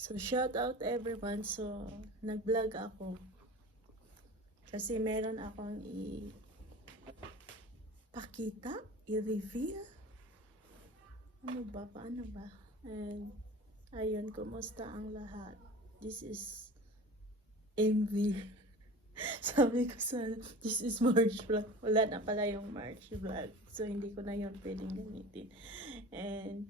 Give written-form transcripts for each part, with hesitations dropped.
So, shout out everyone. So, nag-vlog ako. Kasi meron akong ipakita, i-reveal. Ano ba? Paano ba? And, ayun, kumusta ang lahat? This is MV. Sabi ko sana, this is March vlog. Wala na pala yung March vlog. So, hindi ko na yun pwedeng gamitin. And,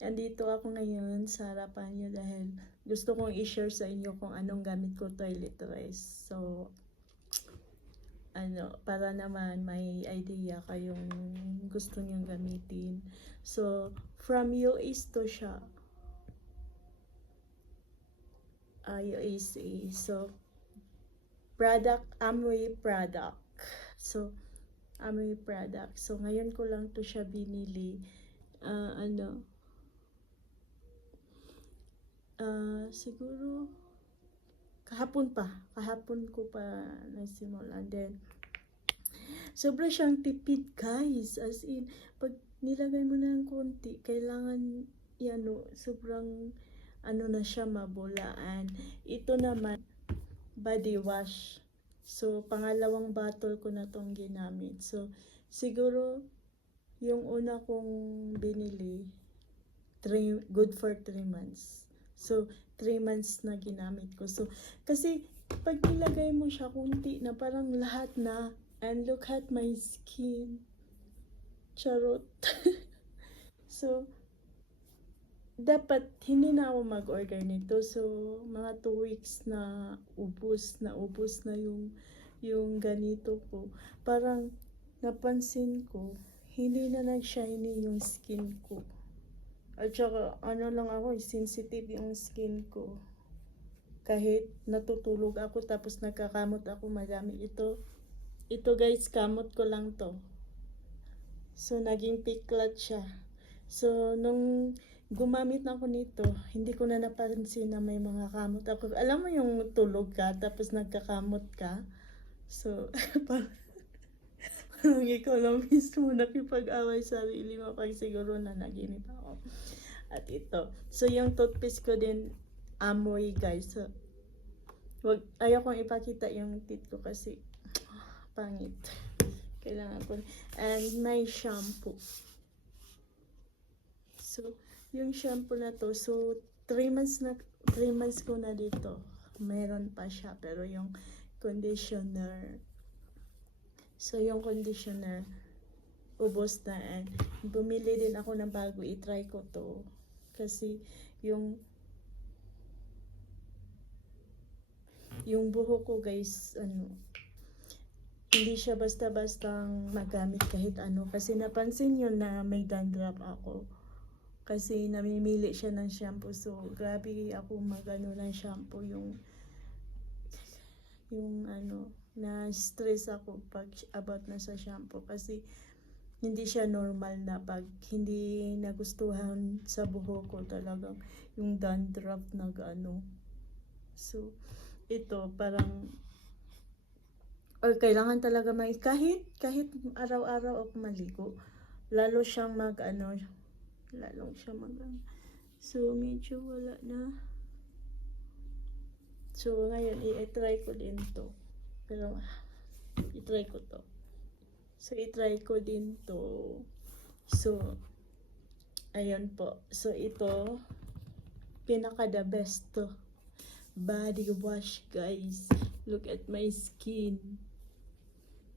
andito ako ngayon sa harapan nyo dahil gusto kong i-share sa inyo kung anong gamit ko toiletries. So, para naman may idea kayong gusto nyong gamitin. So, from US to siya. USA. So, product, Amway product. So, Amway product. So, ngayon ko lang to siya binili. Siguro, kahapon ko pa nasimulan. Then, sobra siyang tipid guys. As in, pag nilagay mo na ng konti, kailangan, sobrang, na siya mabulaan. Ito naman, body wash. So, pangalawang bottle ko na tong ginamit. So, siguro, yung una kong binili, good for 3 months. So, 3 months na ginamit ko. So, kasi, pag nilagay mo siya, kunti na, parang lahat na. And look at my skin. Charot. So, dapat, hindi na ako mag-order nito. So, mga 2 weeks na ubos na yung ganito ko. Parang, napansin ko, hindi na nag-shiny yung skin ko. At saka, lang ako, sensitive yung skin ko. Kahit natutulog ako, tapos nagkakamot ako, madami ito. Ito guys, kamot ko lang to. So, naging piklat siya. So, nung gumamit na ako nito, hindi ko na napansin na may mga kamot ako. Alam mo yung tulog ka, tapos nagkakamot ka? So, parang ikaw lang mismo nakipag-away sa sarili mo pag siguro na naginip ako. At ito. So, yung toothpaste ko din, Amway guys. So, ayaw kong ipakita yung teeth ko kasi pangit. Kailangan ko. And may shampoo. So, yung shampoo na to, so 3 months ko na dito. Meron pa siya, pero yung conditioner. So, yung conditioner, ubos na. And bumili din ako ng bago, i-try ko to. Kasi, yung buhok ko guys, hindi siya basta-bastang magamit kahit ano. Kasi napansin yun na may dandruff ako. Kasi namimili siya ng shampoo. So, grabe ako magano ng shampoo. Na-stress ako pag about na sa shampoo. Kasi, hindi siya normal na pag hindi nagustuhan sa buhok ko talagang yung dandruff na gano. So, ito parang kailangan talaga kahit araw-araw ako maligo, lalo siyang so medyo wala na. So ngayon i-try ko din to, pero i-try ko to. So i-try ko din to. So ayun po. So ito pinaka the best to body wash guys. Look at my skin.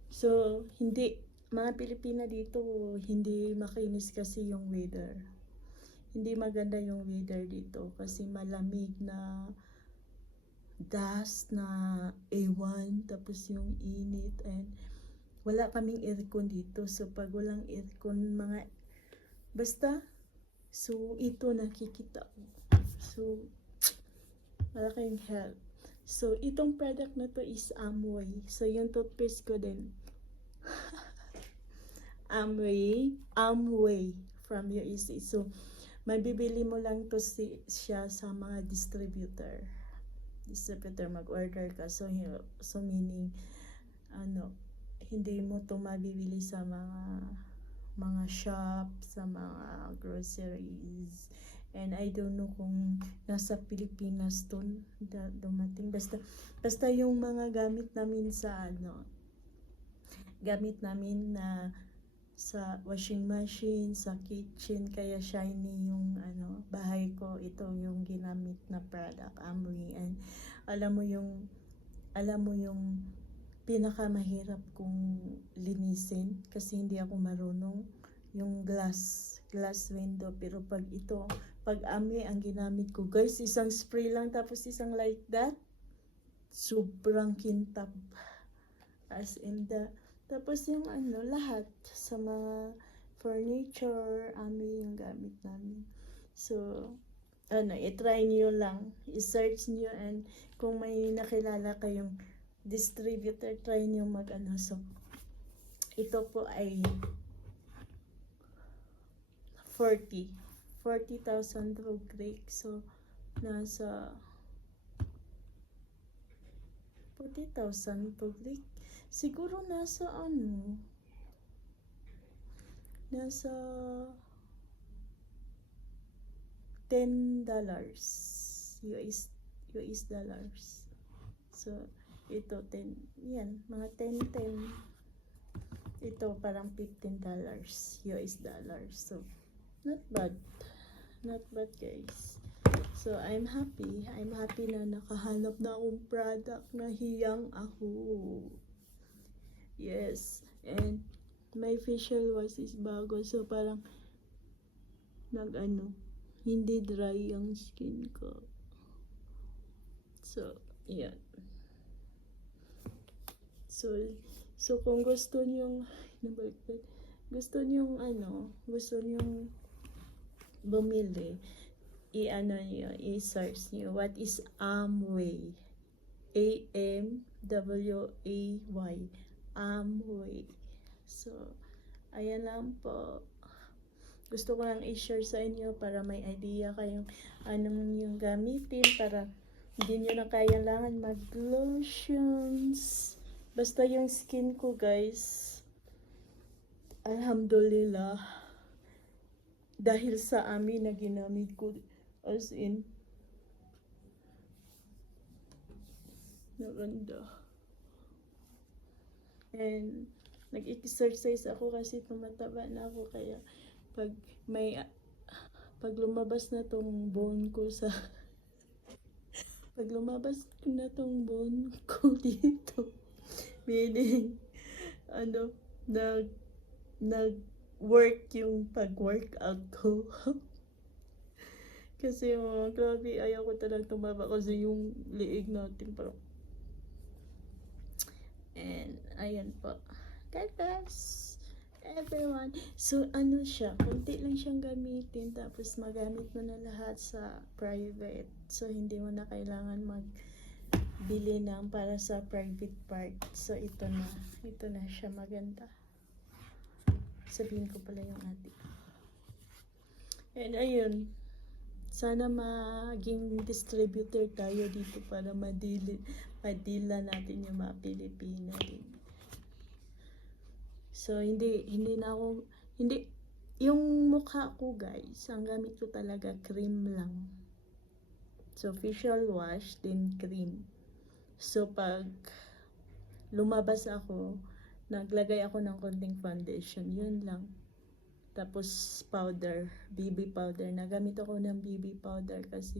So mga Pilipina dito, hindi makinis kasi yung weather. Hindi maganda yung weather dito kasi malamig na dust na ewan, tapos yung init, and wala kaming aircon dito. So, pag walang aircon, basta, so, ito nakikita ko. So, malaking help. So, itong product na to is Amway. So, yung toothpaste ko din, Amway from USA. So, mabibili mo lang to siya sa mga distributor. Mag-order ka. So meaning, hindi mo to mabibili sa mga shop, sa mga groceries. And I don't know kung nasa Pilipinas to dumating. Basta yung mga gamit namin sa gamit namin na sa washing machine, sa kitchen, kaya shiny yung bahay ko. Ito yung ginamit na product, Amway. And alam mo yung pinakamahirap kong linisin kasi hindi ako marunong yung glass window. Pero pag Amway ang ginamit ko, guys, isang spray lang tapos isang like that, sobrang kintab. As in tapos yung lahat sa mga furniture, Amway yung gamit namin. So, i-try niyo lang, i-search niyo, and kung may nakilala kayong distributor, try niyo So, ito po ay 40,000 through Greek. So, nasa 40,000 to Greek. Siguro nasa $10 US dollars. So, ito 10, yan, mga 10. Ito parang $15 US dollars. So, not bad guys. So, I'm happy na nakahanap na akong product na hiyang ako. Yes, and my facial wash is bago. So, parang hindi dry ang skin ko. So, yan. So kung gusto niyong bumili, i-search niyo what is Amway. AMWAY. Amway. So, ayan lang po. Gusto ko lang i-share sa inyo para may idea kayong anong yung gamitin para hindi nyo na kailangan mag-lotions. Basta yung skin ko, guys, alhamdulillah, dahil sa amin na ginamit ko, as in, maganda. And nag-exercise ako kasi tumataba na ako, kaya pag lumabas na tong bone ko dito, meaning nag-work yung pag-workout ko. Kasi grabe, ayaw ko talagang tumaba kasi yung liig natin parang. And ayan po, God bless everyone. So, siya, konti lang siyang gamitin, tapos magamit mo na lahat sa private. So, hindi mo na kailangan magbili ng para sa private part. So, ito na siya, maganda. Sabihin ko pala yung ate. And ayun, sana maging distributor tayo dito para madila natin yung mga Pilipino din. So, hindi yung mukha ko, guys, ang gamit ko talaga cream lang. So, facial wash, then cream. So, pag lumabas ako, naglagay ako ng konting foundation, yun lang. Tapos, powder, BB powder. Nagamit ako ng BB powder kasi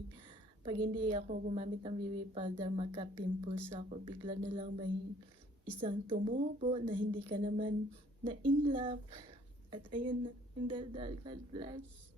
pag hindi ako gumamit ng BB powder, magka-pimples ako. Bigla na lang may isang tumubo na hindi ka naman na in love. At ayun na, God bless.